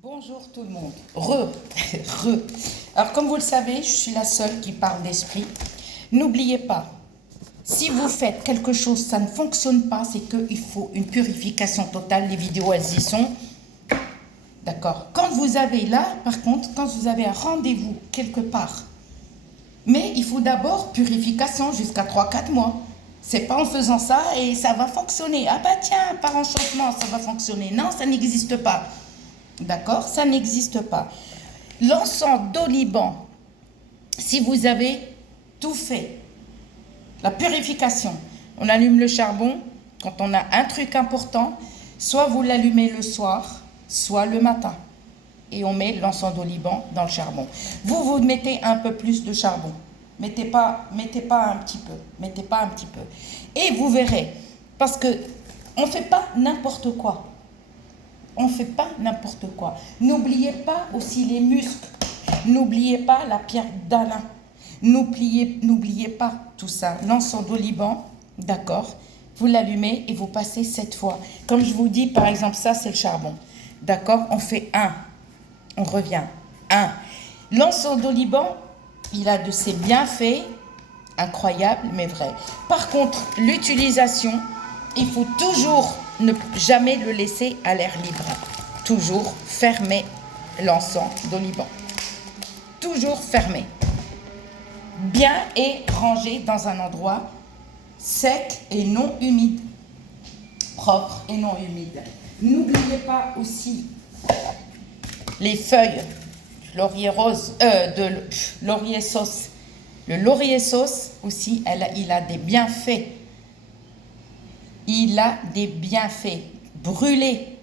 Bonjour tout le monde. Re. Alors comme vous le savez, je suis la seule qui parle d'esprit. N'oubliez pas, si vous faites quelque chose, ça ne fonctionne pas, c'est qu'il faut une purification totale. Les vidéos, elles y sont. D'accord. Quand vous avez là, par contre, quand vous avez un rendez-vous quelque part, mais il faut d'abord purification jusqu'à 3-4 mois. C'est pas en faisant ça et ça va fonctionner. Ah bah tiens, par enchantement, ça va fonctionner. Non, ça n'existe pas. D'accord? Ça n'existe pas. L'encens d'oliban, si vous avez tout fait, la purification, on allume le charbon quand on a un truc important, soit vous l'allumez le soir, soit le matin. Et on met l'encens d'oliban dans le charbon. Vous mettez un peu plus de charbon. Mettez pas un petit peu. Mettez pas un petit peu. Et vous verrez, parce que on ne fait pas n'importe quoi. On ne fait pas n'importe quoi. N'oubliez pas aussi les muscles. N'oubliez pas la pierre d'Alain. N'oubliez pas tout ça. L'encens d'oliban, d'accord? Vous l'allumez et vous passez 7 fois. Comme je vous dis, par exemple, ça c'est le charbon. D'accord? On fait 1. On revient. 1. L'encens d'oliban, il a de ses bienfaits incroyables, mais vrais. Par contre, l'utilisation, il faut toujours ne jamais le laisser à l'air libre. Toujours fermer l'encens d'oliban. Toujours fermé. Bien et rangé dans un endroit sec et non humide. Propre et non humide. N'oubliez pas aussi les feuilles de laurier rose, de laurier sauce. Le laurier sauce aussi, il a des bienfaits. Il a des bienfaits. Brûler,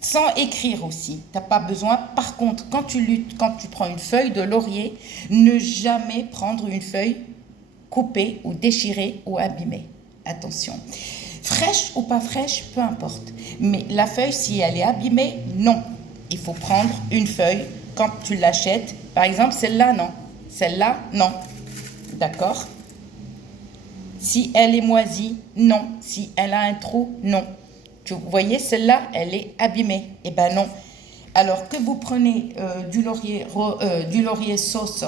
sans écrire aussi. Tu n'as pas besoin. Par contre, quand tu prends une feuille de laurier, ne jamais prendre une feuille coupée ou déchirée ou abîmée. Attention. Fraîche ou pas fraîche, peu importe. Mais la feuille, si elle est abîmée, non. Il faut prendre une feuille quand tu l'achètes. Par exemple, celle-là, non. Celle-là, non. D'accord? Si elle est moisie, non. Si elle a un trou, non. Vous voyez, celle-là, elle est abîmée. Eh ben non. Alors que vous prenez du laurier sauce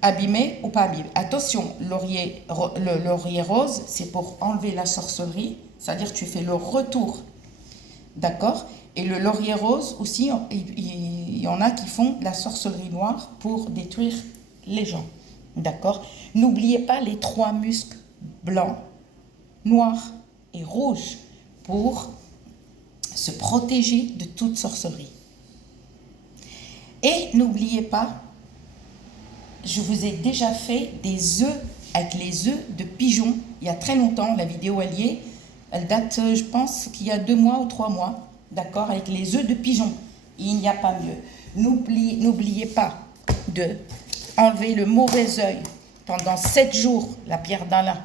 abîmé ou pas abîmé. Attention, le laurier rose, c'est pour enlever la sorcellerie. C'est-à-dire que tu fais le retour. D'accord? Et le laurier rose aussi, il y en a qui font de la sorcellerie noire pour détruire les gens. D'accord? N'oubliez pas les 3 muscles blancs, noirs et rouges pour se protéger de toute sorcellerie. Et n'oubliez pas, je vous ai déjà fait des œufs avec les œufs de pigeon il y a très longtemps. La vidéo elle date, je pense qu'il y a 2 mois ou 3 mois, d'accord, avec les œufs de pigeon. Il n'y a pas mieux. N'oubliez pas de enlever le mauvais œil pendant 7 jours, la pierre d'Alain,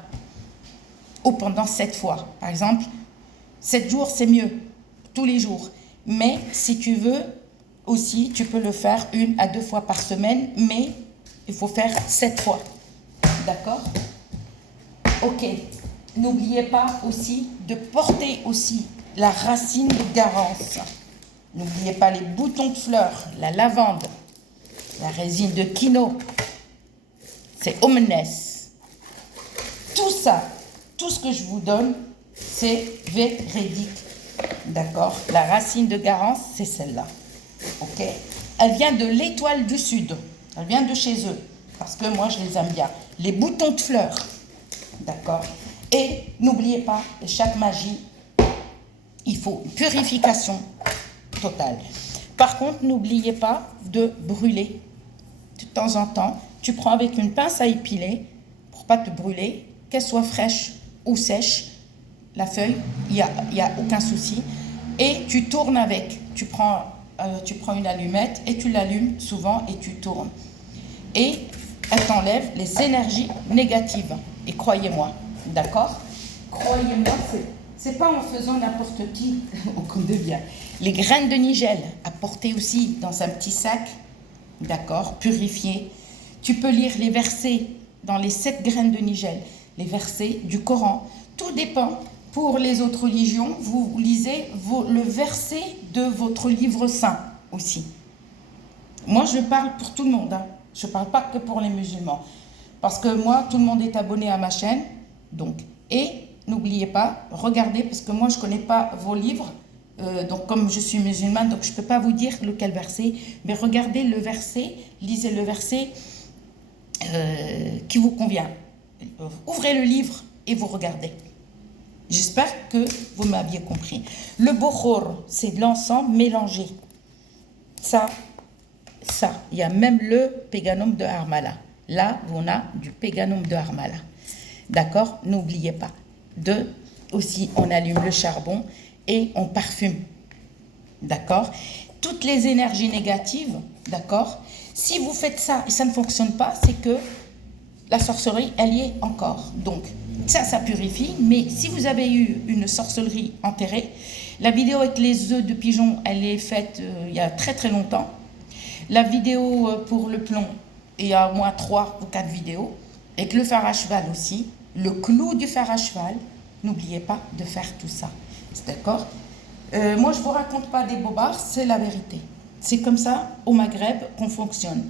ou pendant 7 fois. Par exemple, 7 jours, c'est mieux, tous les jours. Mais si tu veux aussi, tu peux le faire 1 à 2 fois par semaine, mais il faut faire 7 fois. D'accord? Ok. N'oubliez pas aussi de porter aussi la racine de Garance. N'oubliez pas les boutons de fleurs, la lavande, la résine de quino. C'est omnes. Tout ça, tout ce que je vous donne, c'est véridique. D'accord? La racine de Garance, c'est celle-là. Ok? Elle vient de l'étoile du Sud. Elle vient de chez eux. Parce que moi, je les aime bien. Les boutons de fleurs. D'accord? Et n'oubliez pas, chaque magie, il faut une purification totale. Par contre, n'oubliez pas de brûler. De temps en temps, tu prends avec une pince à épiler, pour pas te brûler, qu'elle soit fraîche ou sèche, la feuille, il y a aucun souci. Et tu tournes avec. Tu prends une allumette et tu l'allumes souvent et tu tournes. Et elle t'enlève les énergies négatives. Et croyez-moi, d'accord? Croyez-moi, c'est pas en faisant n'importe qui qu'on devient. Les graines de nigel à porter aussi dans un petit sac, d'accord, purifié. Tu peux lire les versets dans les 7 graines de nigel, les versets du Coran. Tout dépend Pour les autres religions, vous lisez le verset de votre livre saint aussi. Moi, je parle pour tout le monde. Hein. Je ne parle pas que pour les musulmans. Parce que moi, tout le monde est abonné à ma chaîne. Donc, et n'oubliez pas, regardez, parce que moi, je ne connais pas vos livres. Donc, comme je suis musulmane, donc je ne peux pas vous dire lequel verset. Mais regardez le verset, lisez le verset qui vous convient. Ouvrez le livre et vous regardez. J'espère que vous m'aviez compris. Le bokhor, c'est de l'encens mélangé. Ça, il y a même le péganum de Harmala. Là, on a du péganum de Harmala. D'accord? N'oubliez pas. Aussi, on allume le charbon et on parfume. D'accord? Toutes les énergies négatives, d'accord? Si vous faites ça et ça ne fonctionne pas, c'est que la sorcellerie, elle y est encore. Donc, ça purifie. Mais si vous avez eu une sorcellerie enterrée, la vidéo avec les œufs de pigeon, elle est faite il y a très très longtemps. La vidéo pour le plomb, il y a au moins 3 ou 4 vidéos. Avec le fer à cheval aussi. Le clou du fer à cheval. N'oubliez pas de faire tout ça. C'est d'accord? Moi, je ne vous raconte pas des bobards, c'est la vérité. C'est comme ça, au Maghreb, qu'on fonctionne.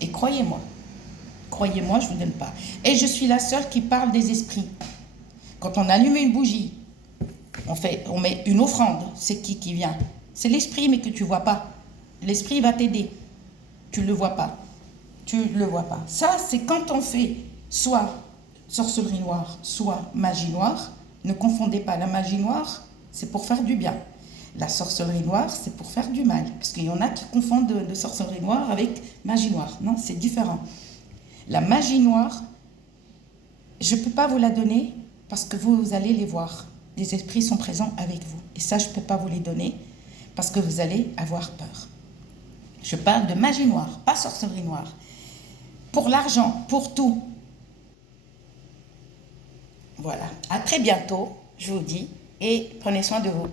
Et croyez-moi, je ne vous donne pas. Et je suis la seule qui parle des esprits. Quand on allume une bougie, on met une offrande. C'est qui vient? C'est l'esprit, mais que tu ne vois pas. L'esprit va t'aider. Tu ne le vois pas. Ça, c'est quand on fait soit sorcellerie noire, soit magie noire. Ne confondez pas, la magie noire, c'est pour faire du bien. La sorcellerie noire, c'est pour faire du mal. Parce qu'il y en a qui confondent de sorcellerie noire avec magie noire. Non, c'est différent. La magie noire, je ne peux pas vous la donner parce que vous allez les voir. Les esprits sont présents avec vous. Et ça, je ne peux pas vous les donner parce que vous allez avoir peur. Je parle de magie noire, pas sorcellerie noire. Pour l'argent, pour tout. Voilà. À très bientôt, je vous dis, et prenez soin de vous.